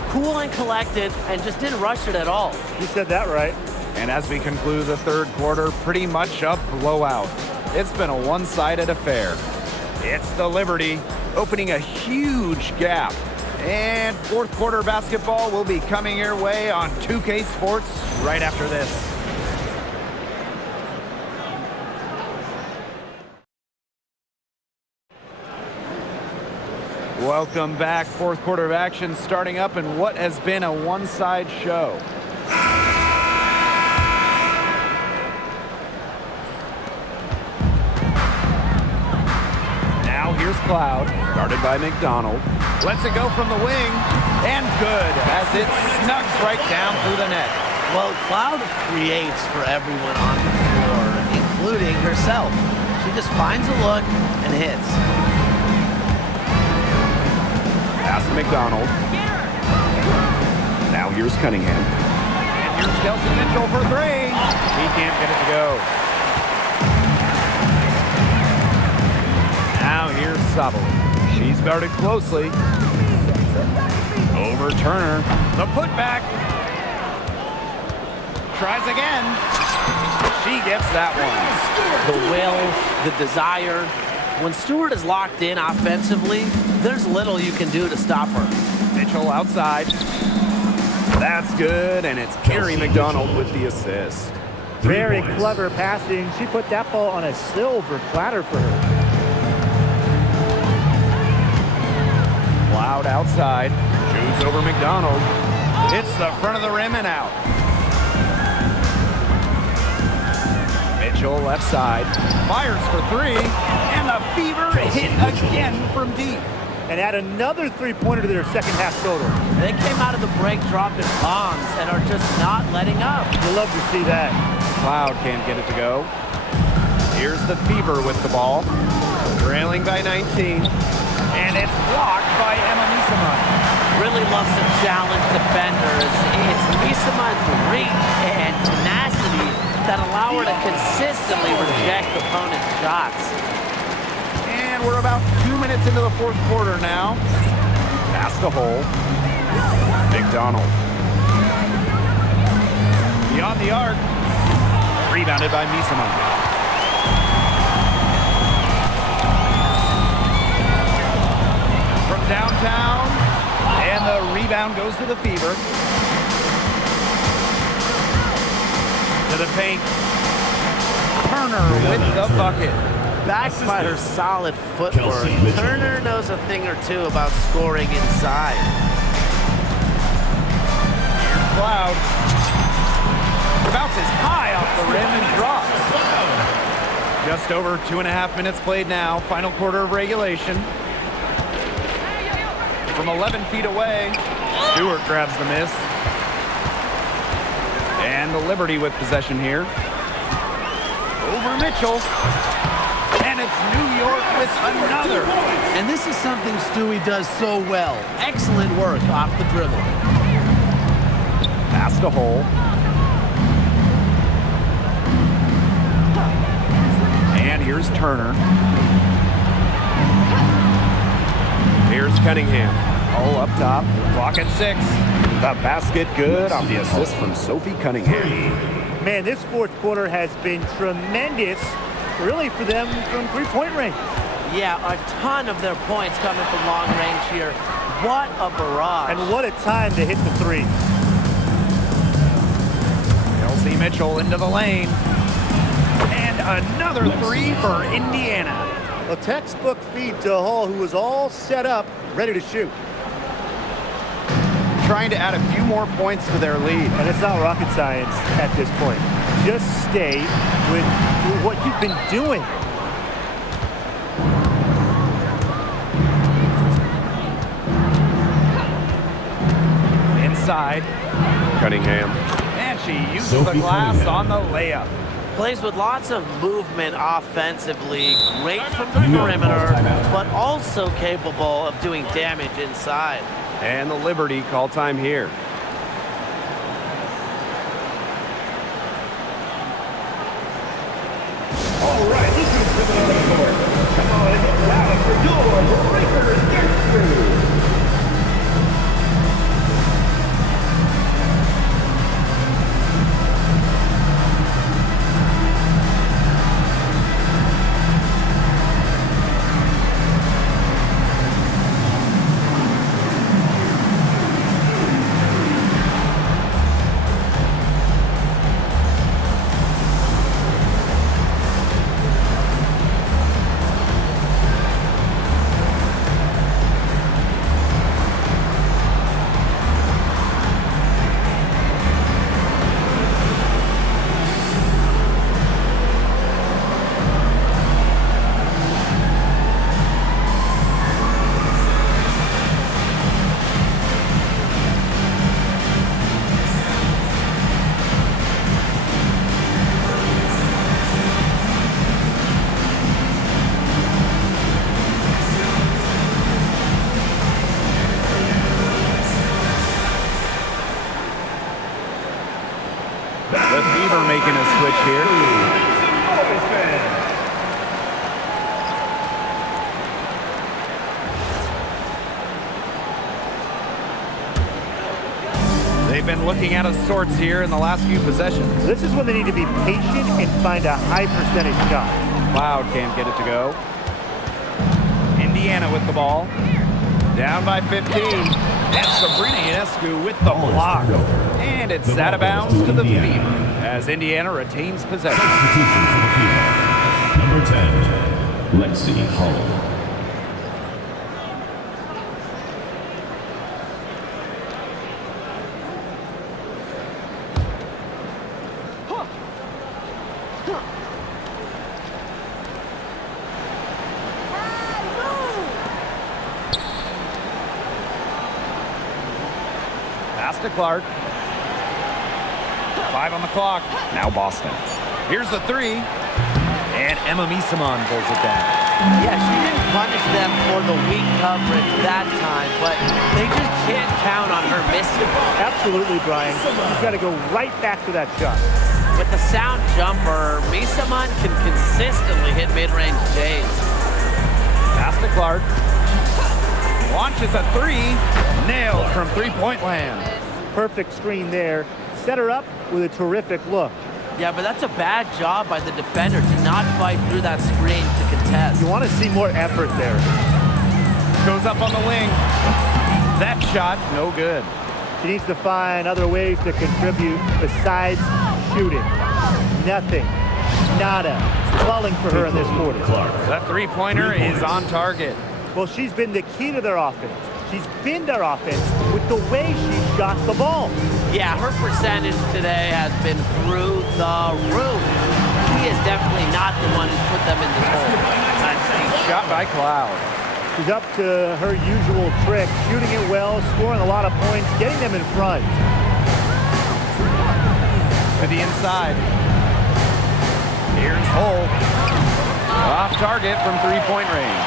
Cool and collected and just didn't rush it at all. You said that right. And as we conclude the third quarter, pretty much a blowout. It's been a one-sided affair. It's the Liberty opening a huge gap. And fourth quarter basketball will be coming your way on 2K Sports right after this. Welcome back. Fourth quarter of action starting up in what has been a one-side show. Now here's Cloud, guarded by McDonald. Lets it go from the wing, and good as it snugs right down through the net. Well, Cloud creates for everyone on the floor, including herself. She just finds a look and hits. Pass to McDonald. Now here's Cunningham. And here's Kelsey Mitchell for 3. He can't get it to go. Now here's Savali. She's guarded closely. Over Turner. The putback. Tries again. She gets that one. The will, the desire. When Stewart is locked in offensively, there's little you can do to stop her. Mitchell outside. That's good, and it's Carrie McDonald with the assist. Very clever passing. She put that ball on a silver platter for her. Loud outside. Shoots over McDonald. Hits the front of the rim and out. Mitchell left side. Fires for three. And the Fever hit again from deep. And add another three-pointer to their second half total. They came out of the break dropping bombs and are just not letting up. You love to see that. Cloud can't get it to go. Here's the Fever with the ball. Trailing by 19. And it's blocked by Emma Misama. Really loves to challenge defenders. It's Misama's reach and tenacity that allow her to consistently reject opponents' shots. And we're about 2 minutes into the fourth quarter now. Pass the hole. McDonald. Beyond the arc. Rebounded by Misama. From downtown. And the rebound goes to the Fever. To the paint. Turner with the bucket. Backed by her solid footwork, Turner knows a thing or two about scoring inside. Here's Cloud. Bounces high off the rim and drops. Just over 2.5 minutes played now. Final quarter of regulation. From 11 feet away, Stewart grabs the miss. And the Liberty with possession here. Over Mitchell. And it's New York with another. And this is something Stewie does so well. Excellent work off the dribble. Pass to hole. And here's Turner. Here's Cunningham. All up top. Clock at 6. The basket good on the assist from Sophie Cunningham. Man, this fourth quarter has been tremendous, really, for them from three-point range. Yeah, a ton of their points coming from long range here. What a barrage. And what a time to hit the three. Kelsey Mitchell into the lane. And another three for Indiana. A textbook feed to Hall, who was all set up, ready to shoot. Trying to add a few more points to their lead. And it's not rocket science at this point. Just stay with what you've been doing. Inside. Cunningham. And she uses the Sophie glass Cunningham. on the layup. Plays with lots of movement offensively, great from the perimeter, but also capable of doing damage inside. And the Liberty call time here. All right, this is coming on the court. Come on and get loud for your breaker dance crew. The Fever making a switch here. been looking out of sorts here in the last few possessions. This is when they need to be patient and find a high percentage shot. Cloud can't get it to go. Indiana with the ball. Down by 15. And Sabrina Ionescu with the block. And it's out of bounds to the Fever as Indiana retains possession. Substitution for the Fever. Number 10, Lexi Hull. Pass to Clark. 5 on the clock. Now Boston. Here's the 3. And Emma Misamon pulls it down. Yeah, she didn't punish them for the weak coverage that time, but they just can't count on her missing. Absolutely, Brian. You've got to go right back to that shot. With the sound jumper, Misamon can consistently hit mid-range J's. Pass to Clark. Launches a 3. Nailed from three-point land. Perfect screen there. Set her up with a terrific look. Yeah, but that's a bad job by the defender to not fight through that screen to contest. You want to see more effort there. Goes up on the wing. That shot, no good. She needs to find other ways to contribute besides shooting. Nothing. Nada. Falling for her in this quarter. That three-pointer is on target. Well, she's been the key to their offense. She's been their offense with the way she shot the ball. Yeah, her percentage today has been through the roof. She is definitely not the one who's put them in this hole. Shot by Cloud. She's up to her usual trick, shooting it well, scoring a lot of points, getting them in front. To the inside. Here's Hull. Off target from three-point range.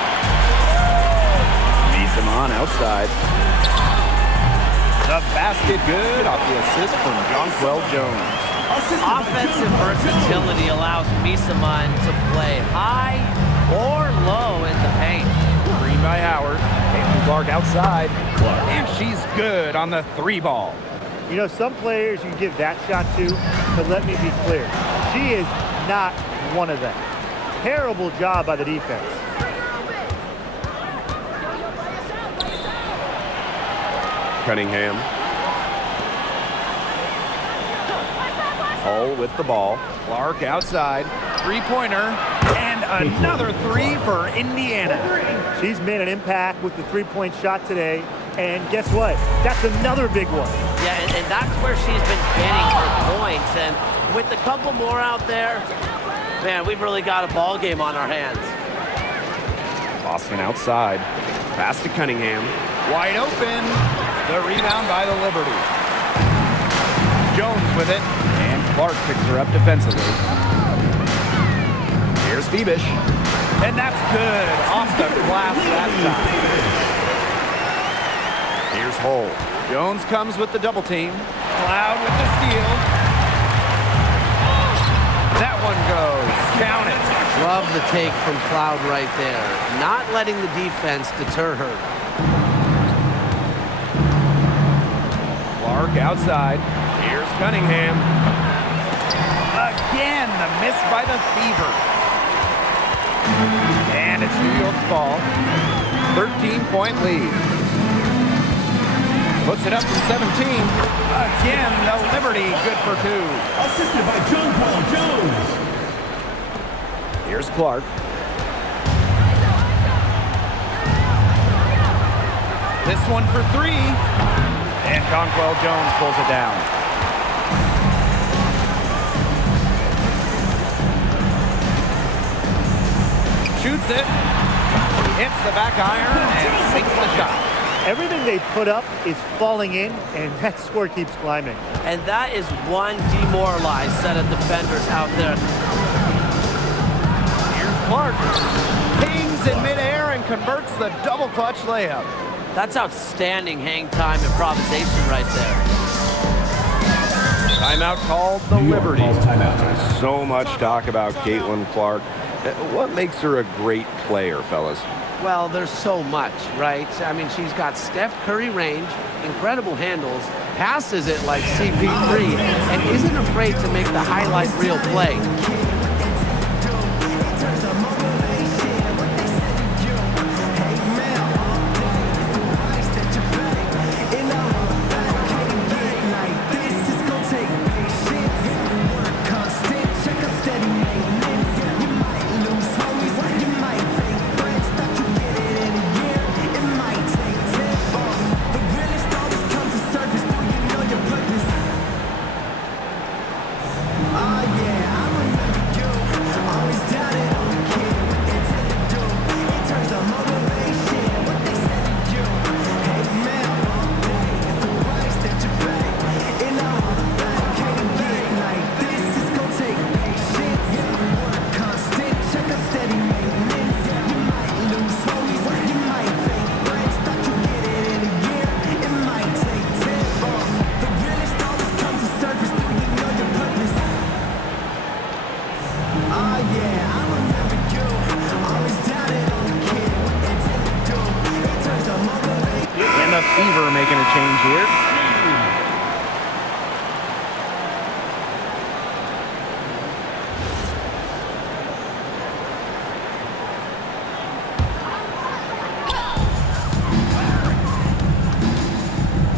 Misamon outside. The basket good off the assist from Jonquel Jones. Offensive versatility allows Misamon to play high or low in the paint. Green by Howard. Caitlin Clark outside. And she's good on the 3-ball. You know, some players you can give that shot to, but let me be clear. She is not one of them. Terrible job by the defense. Cunningham. Hull with the ball. Clark outside. Three-pointer. And another 3 for Indiana. She's made an impact with the three-point shot today. And guess what? That's another big one. Yeah, and that's where she's been getting her points. And with a couple more out there, man, we've really got a ball game on our hands. Boston outside. Pass to Cunningham. Wide open. The rebound by the Liberty. Jones with it. And Clark picks her up defensively. Here's Phoebish. And that's good. Off the glass that time. Here's Hull. Jones comes with the double team. Cloud with the steal. That one goes. Count it. Love the take from Cloud right there. Not letting the defense deter her. Clark outside. Here's Cunningham. Again, the miss by the Fever. And it's New York's ball. 13-point lead. Puts it up from 17. Again, the Liberty good for 2. Assisted by Jonquel Jones. Here's Clark. This one for 3. And Jonquel Jones pulls it down. Shoots it. Hits the back iron and sinks the shot. Everything they put up is falling in, and that score keeps climbing. And that is one demoralized set of defenders out there. Here's Clark. Pings in midair and converts the double clutch layup. That's outstanding hang time improvisation right there. Timeout called the New York Liberty. calls timeout. So much talk about Caitlin Clark. What makes her a great player, fellas? Well, there's so much, right? I mean, she's got Steph Curry range, incredible handles, passes it like CP3, and isn't afraid to make the highlight reel play. Fever making a change here.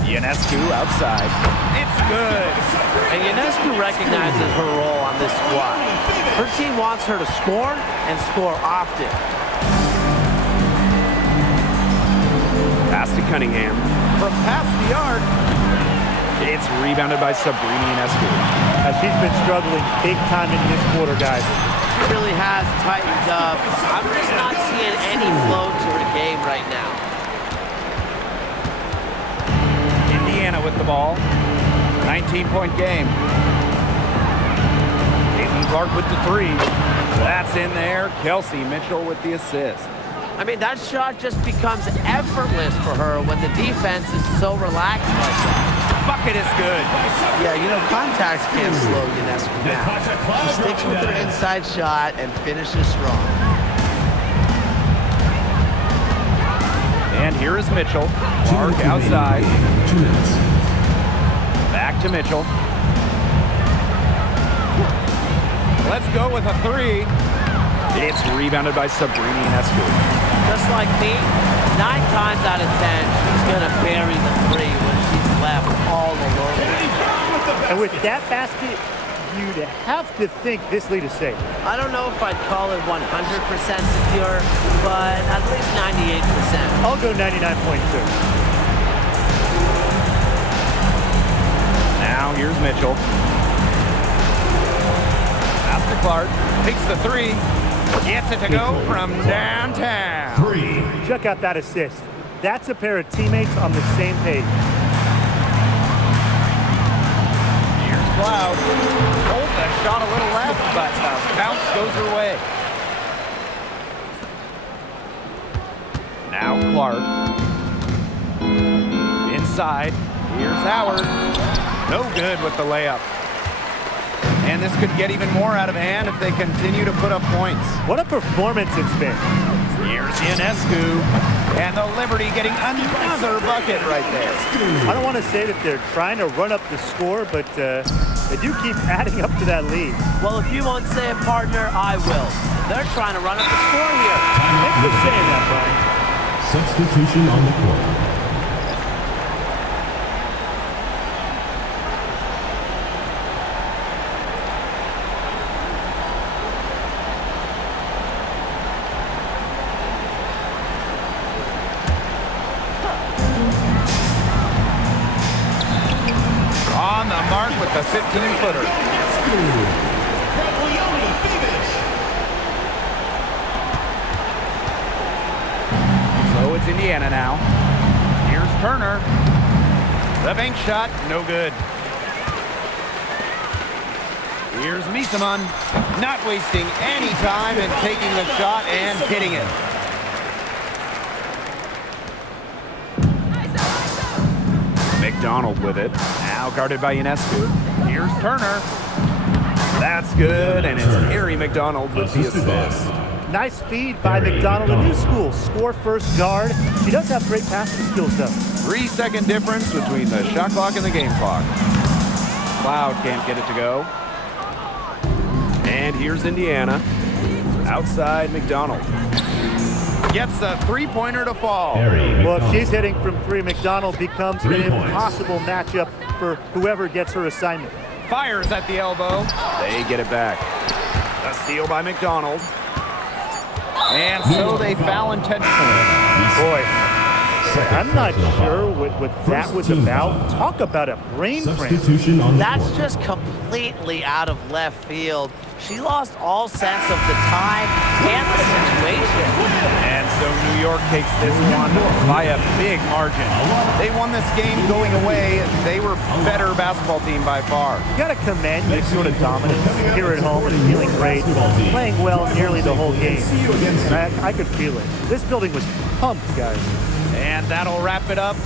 Ionescu outside. It's good. And Ionescu recognizes her role on this squad. Her team wants her to score and score often. Pass to Cunningham. From past the arc. It's rebounded by Sabrina Ionescu. She's been struggling big time in this quarter, guys. She really has tightened up. I'm just not seeing any flow to her game right now. Indiana with the ball. 19-point game. Caitlin Clark with the three. That's in there. Kelsey Mitchell with the assist. I mean, that shot just becomes effortless for her when the defense is so relaxed like that. Bucket is good. Yeah, you know, contacts can't slow Ionescu down. She sticks with her inside shot and finishes strong. And here is Mitchell. Clark outside. 2 minutes. Back to Mitchell. Let's go with a three. It's rebounded by Sabrina Ionescu. Just like me, 9 times out of 10, she's going to bury the three when she's left all alone. And with that basket, you'd have to think this lead is safe. I don't know if I'd call it 100% secure, but at least 98%. I'll go 99.2. Now here's Mitchell. Pass to Clark. Takes the three. Gets it to go from downtown. 3. Check out that assist. That's a pair of teammates on the same page. Here's Cloud. Hold that shot a little left, but bounce goes her way. Now Clark. Inside. Here's Howard. No good with the layup. And this could get even more out of hand if they continue to put up points. What a performance it's been. Here's Ionescu. And the Liberty getting another bucket right there. I don't want to say that they're trying to run up the score, but they do keep adding up to that lead. Well, if you won't say it, partner, I will. They're trying to run up the score here. Thanks for saying that, Brian. Substitution on the court. On the mark with the 15-footer. So it's Indiana now. Here's Turner. The bank shot, no good. Here's Misaman, not wasting any time and taking the shot and hitting it. McDonald with it. Now guarded by Ionescu. Here's Turner. That's good, and it's Harry McDonald with the assist. Nice feed by McDonald, a new school. Score first guard. She does have great passing skills, though. 3-second difference between the shot clock and the game clock. Cloud can't get it to go. And here's Indiana. Outside McDonald. Gets a three-pointer to fall. Well, if she's hitting from three, McDonald becomes 3 an points. impossible matchup for whoever gets her assignment. Fires at the elbow. They get it back. A steal by McDonald. And so they foul intentionally. Boy, I'm not sure what that was about. Talk about a brain cramp. Substitution on the That's court. just completely out of left field. She lost all sense of the time and the situation. And so New York takes this one by a big margin. They won this game going away. They were better basketball team by far. You got to commend this sort of dominance here at home and feeling great, playing well nearly the whole game. I could feel it. This building was pumped, guys. And that'll wrap it up.